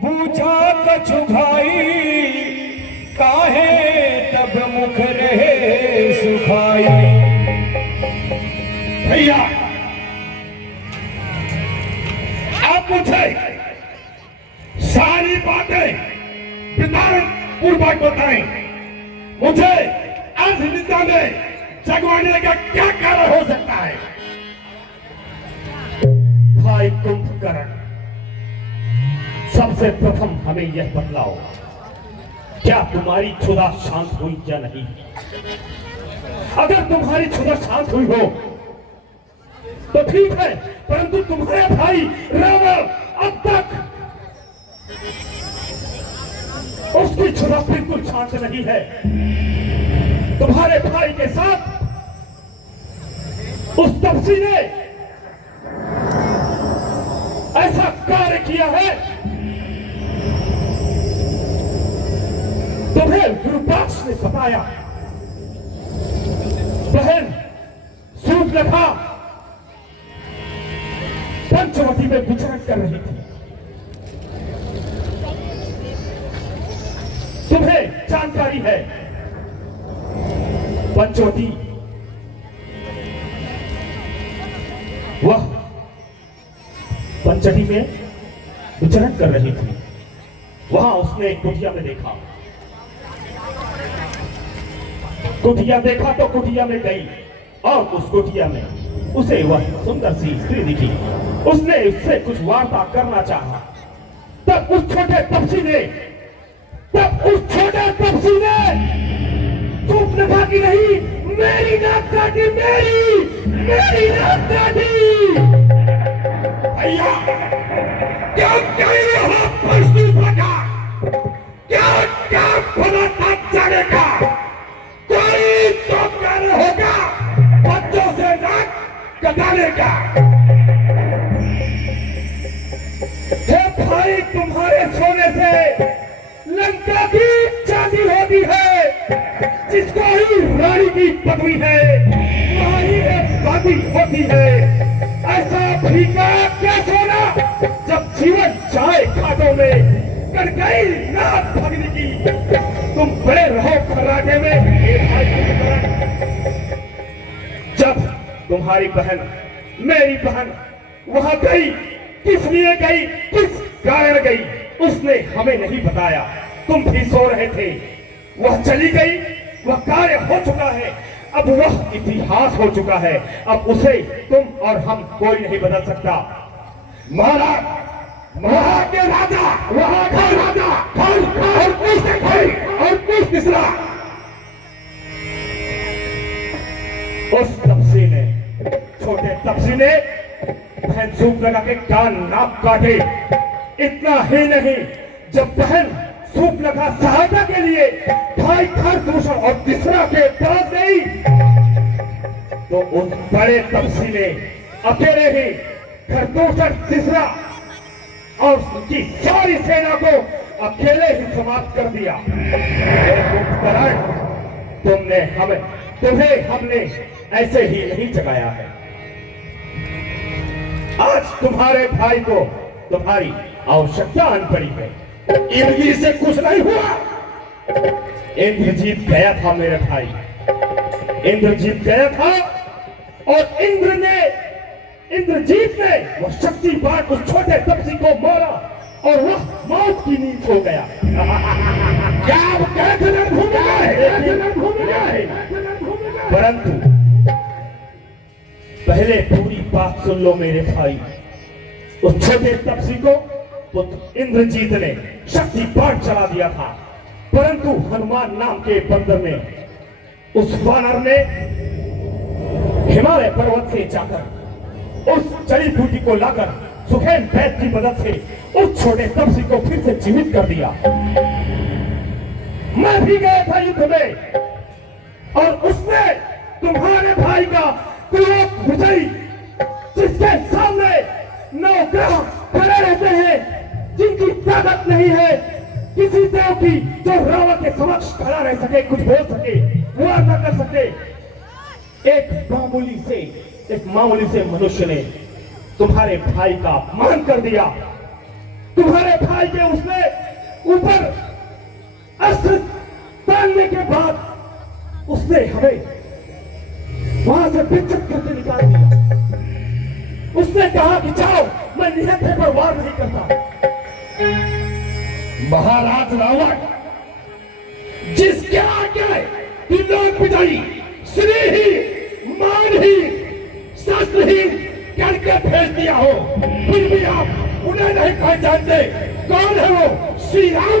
बूझा कछु भाई काहे तब मुख रहे सुखाई। भैया आप मुझे सारी बातें विस्तार पूर्वक बताएं। मुझे आज निद्रा में जगवाने का क्या कारण हो सकता है? भाई कुंभकर्ण, सबसे प्रथम हमें यह बतलाओ, क्या तुम्हारी क्षुधा शांत हुई या नहीं? अगर तुम्हारी क्षुधा शांत हुई हो तो ठीक है, परंतु तुम्हारे भाई रावण अब तक उसकी क्षुधा बिल्कुल शांत नहीं है। तुम्हारे भाई के साथ उस तपसी ने ऐसा कार्य किया है, तुम्हें विरूपाक्ष ने बताया। बहन सूर्पनखा पंचवटी में विचरण कर रही थी। तुम्हें जानकारी है, पंचवटी वह पंचवटी में विचरण कर रही थी। वहां उसने एक कुटिया में देखा, कुटिया देखा तो कुटिया में गई और उस कुटिया में उसे वह सुंदर सी स्त्री दिखी। उसने उससे कुछ वार्ता करना चाहा। तब उस छोटे तपसी ने सूर्पनखा की नहीं, मेरी नाक काटी, मेरी नाक काटी। भैया क्या कह रहे हो सूर्पनखा? क्या क्या भला था जाने का? कोई तो कार्य होगा बच्चों से नाक कटाने का। हे भाई, तुम्हारे सोने से लंका की चांदी होती है। जिसको ही रानी की पदवी है वही एक बाती होती है। ऐसा फीका क्या सोना जब जीवन जाए खाटों में, कर गई नाक भगनी की। तुम बड़े रहो खर्राटे में। हे भाई, जब तुम्हारी बहन, मेरी बहन वहां गई, किस लिए गई, किस कारण गई, उसने हमें नहीं बताया। तुम भी सो रहे थे, वह चली गई, वह कार्य हो चुका है, अब वह इतिहास हो चुका है। अब उसे तुम और हम कोई नहीं बदल सकता। महाराज, वहां के राजा, वहां का राजा और कुछ तीसरा उस तपसी ने, छोटे तपसी ने बहन सूर्पनखा के कान नाक काटे। इतना ही नहीं, जब बहन सूर्पनखा सहायता के लिए भाई खरदूषण और तीसरा के पास गई तो उस बड़े तपसी ने अकेले ही खरदूषण, तीसरा और उसकी सारी सेना को अकेले ही समाप्त कर दिया। तुम्हें हमने ऐसे ही नहीं जगाया है। आज तुम्हारे भाई को तुम्हारी आवश्यकता आन पड़ी है। इंद्रजीत से कुछ नहीं हुआ। इंद्रजीत गया था मेरे भाई, इंद्रजीत गया था और इंद्रजीत ने वह शक्तिवान उस छोटे तपसी को मारा और वह मौत की नींद हो गया। क्या आप कैसे घूम गए? परंतु पहले पूरी बात सुन लो मेरे भाई। उस छोटे तपसी को इंद्रजीत ने शक्ति पाठ चला दिया था, परंतु हनुमान नाम के बंदर ने, उस वानर ने हिमालय पर्वत से जाकर उस जड़ी बूटी को लाकर सुखेन वैद्य की मदद से उस छोटे तपसी को फिर से जीवित कर दिया। मैं भी गया था युद्ध में और उसने तुम्हारे भाई का क्रोध विजयी, जिसके सामने 9 ग्रह खड़े रहते हैं, जिनकी ताकत नहीं है किसी देव की, जो रावण के समक्ष खड़ा रह सके, कुछ बोल सके, वार न कर सके। एक मामूली से मनुष्य ने तुम्हारे भाई का अपमान कर दिया तुम्हारे भाई के उसने ऊपर अस्त्र डालने के बाद उसने हमें वहां से पिचक करके निकाल दिया। उसने कहा कि जाओ, मैं निहत्थे पर वार नहीं करता। महाराज रावण जिसके आगे लोग पिटाई श्री ही मान ही शास्त्र ही करके भेज दिया हो, फिर भी आप उन्हें नहीं पहचानते। कौन है वो? श्री राम।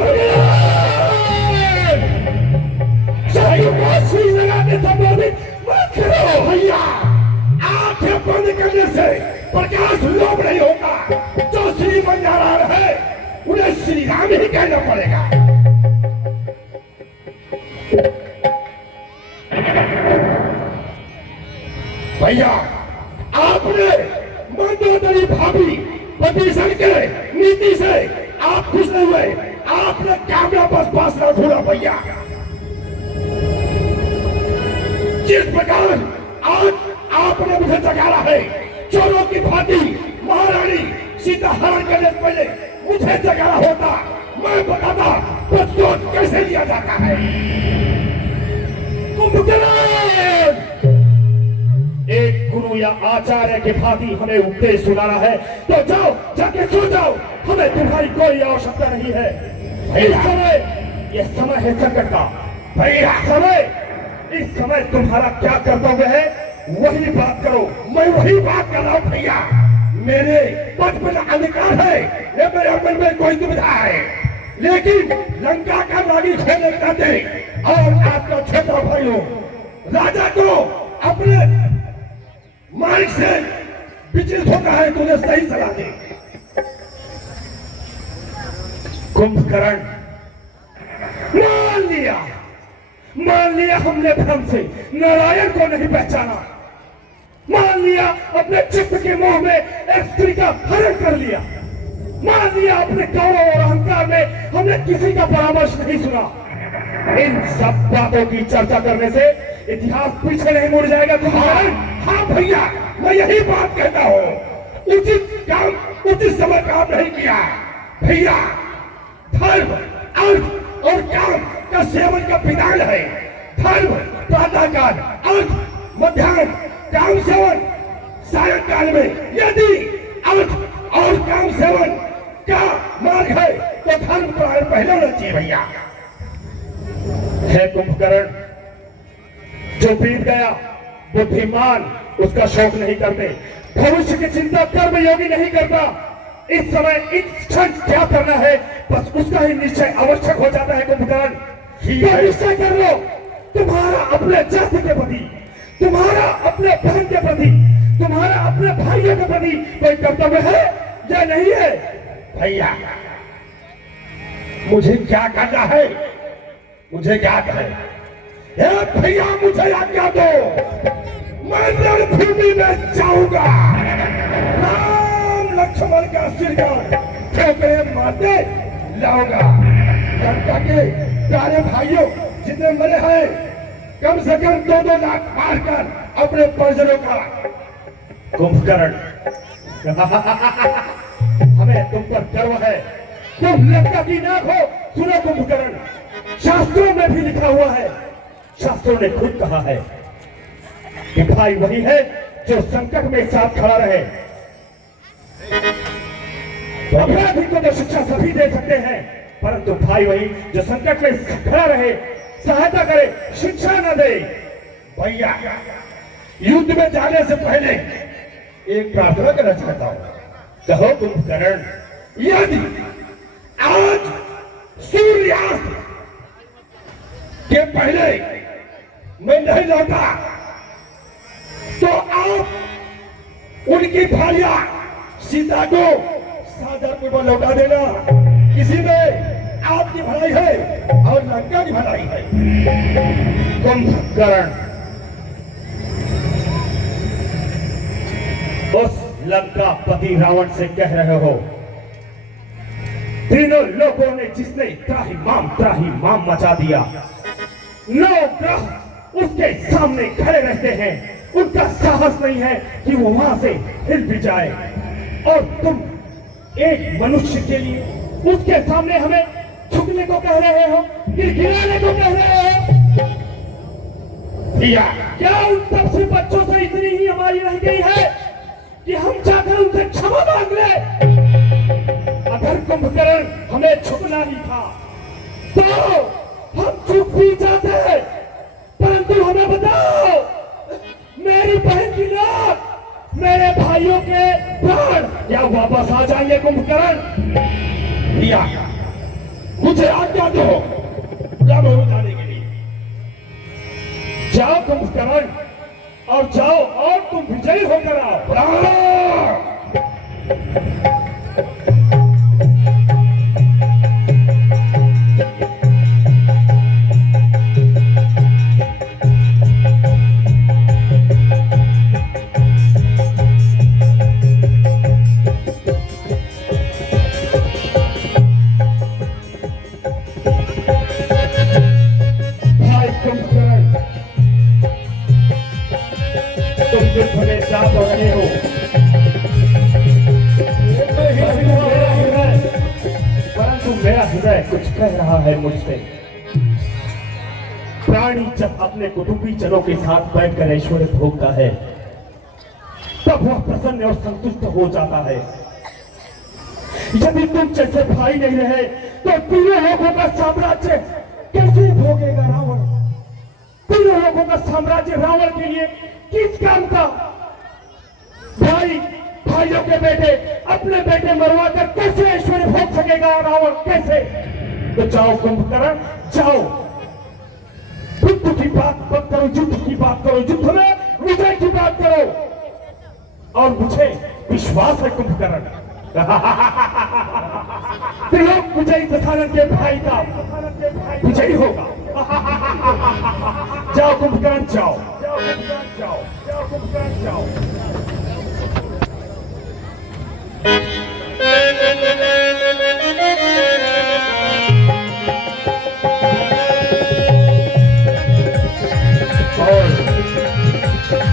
श्री लगाने संबोधित मत करो भैया। आंखें बंद करने से प्रकाश लोभ नहीं होगा। जो श्री बन जा रहा है उन्हें श्री राम ही कहना पड़ेगा। भैया आपने मंदोदरी भाभी प्रतिशत के नीति से आप खुश नहीं हुए। आपने कामयाब बस फासला ढूंढा भैया। जिस प्रकार आज आपने मुझे जगाड़ा है, चोरों की भांति महारानी सीता हरण करने से पहले मुझे जगाड़ा होता, मैं बताता प्रस्तुत कैसे लिया जाता है। कुंभकर्ण एक गुरु या आचार्य के भांति हमें उपदेश सुनाना है, तो जाओ जाके सो जाओ। हमें तुम्हारी कोई आवश्यकता नहीं है। इस समय है संकट का भैया। इस समय तुम्हारा क्या कर्तव्य है वही बात करो। मैं वही बात कर रहा हूँ भैया। मेरे बचपन अधिकार है, ये मेरे मन में कोई दुविधा है, लेकिन लंका का रानी खेलने चाहते और आपका छोटा भाई हो राजा को अपने माइक से विचलित होता है तो उन्हें सही सलाह दे। कुंभकर्ण मान लिया हमने भ्रम से नारायण को नहीं पहचाना। मान लिया अपने चित्त के मोह में एक स्त्री का हरण कर लिया। मान लिया अपने गौरव और अहंकार में हमने किसी का परामर्श नहीं सुना। इन सब बातों की चर्चा करने से इतिहास पीछे नहीं मुड़ जाएगा कुंभकर्ण। हाँ भैया, मैं यही बात कहता हूँ। उचित काम उचित समय काम नहीं किया भैया। धर्म अर्थ और काम का सेवन का विधान है। धर्म प्रातःकाल, अर्थ मध्याह्न, काम सेवन सायंकाल में। यदि अर्थ और काम सेवन का मार्ग है तो धर्म प्रारंभ पहले होना चाहिए भैया। है कुंभकर्ण, जो बीत गया बुद्धिमान उसका शोक नहीं करते, भविष्य की चिंता कर्म योगी नहीं करता। इस समय इस क्षण क्या करना है बस उसका ही निश्चय आवश्यक हो जाता है कुंभकर्ण। तो निश्चय कर लो, तुम्हारा अपने जाति के प्रति, तुम्हारा अपने बहन के प्रति, तुम्हारा अपने भाइयों के प्रति कोई कर्तव्य है या नहीं है? भैया मुझे क्या करना है मुझे ज्ञात है। भैया मुझे आज्ञा दो, मैं रणभूमि में जाऊंगा। राम लक्ष्मण का सिरगार ठोकरे मारते लाऊंगा। लंका के प्यारे भाइयों जितने मरे हैं कम से कम 2-2 लाख मार कर अपने परिजनों का। कुंभकर्ण हमें तुम पर गर्व है, तुम लंका की नाक हो। सुनो कुंभकर्ण, शास्त्रों में भी लिखा हुआ है, शास्त्रों ने खुद कहा है कि भाई वही है जो संकट में साथ खड़ा रहे। तो अपराधी को तो शिक्षा सभी दे सकते हैं, परंतु भाई वही जो संकट में खड़ा रहे, सहायता करे, शिक्षा न दे। भैया युद्ध में जाने से पहले एक प्रार्थना करना चाहता हूं। कहो कुंभकर्ण, यदि आज सूर्यास्त के पहले मैं नहीं लौटा तो आप उनकी भार्या सीता को सादरपुर में लौटा देना। इसी में आपकी भलाई है और लंका की भलाई है। कुंभकर्ण उस लंका पति रावण से कह रहे हो, तीनों लोगों ने जिसने त्राही माम मचा दिया, 9 ग्रह उसके सामने खड़े रहते हैं, उनका साहस नहीं है कि वो वहां से हिल भी जाए। और तुम एक मनुष्य के लिए उसके सामने हमें झुकने को कह रहे हो, गिड़गिड़ाने को कह रहे हो? भैया क्या उन सबसे बच्चों से इतनी ही हमारी रह गई है कि हम जाकर उनसे क्षमा मांग ले? अगर कुंभकर्ण हमें झुकना ही था तो हम झुक भी जाते, परंतु हमें बताओ, मेरी बहन की नाक, मेरे भाइयों के प्राण क्या वापस आ जाएंगे कुंभकर्ण? भैया मुझे आज्ञा दो ग्राम हो जाने के लिए। जाओ कुंभकर्ण, और जाओ और तुम विजयी होकर आओ। प्राण भाई कुंभकर्ण, तुम युद्ध में जा तो रहे हो, परंतु मेरा हृदय कुछ कह रहा है मुझसे। प्राणी जब अपने कुटुंबी जनों के साथ बैठकर ऐश्वर्य भोगता है तब वह प्रसन्न और संतुष्ट हो जाता है। यदि तुम जैसे भाई नहीं रहे तो तीनों लोगों का साम्राज्य कैसे भोगेगा रावण? तीनों लोगों का साम्राज्य रावण के लिए किस काम का? भाई भाइयों के बेटे अपने बेटे मरवा कर कैसे ऐश्वर्य भोग सकेगा रावण? कैसे? तो जाओ कुंभकर्ण, जाओ, युद्ध की बात मत करो, युद्ध की बात करो, युद्ध में विजय की बात करो। और मुझे विश्वास है कुंभकर्ण त्रिलोक विजयी दशानन के भाई का विजयी होगा। जाओ कुंभकर्ण, जाओ, जाओ कुंभकर्ण, जाओ, जाओ कुंभकर्ण, जाओ।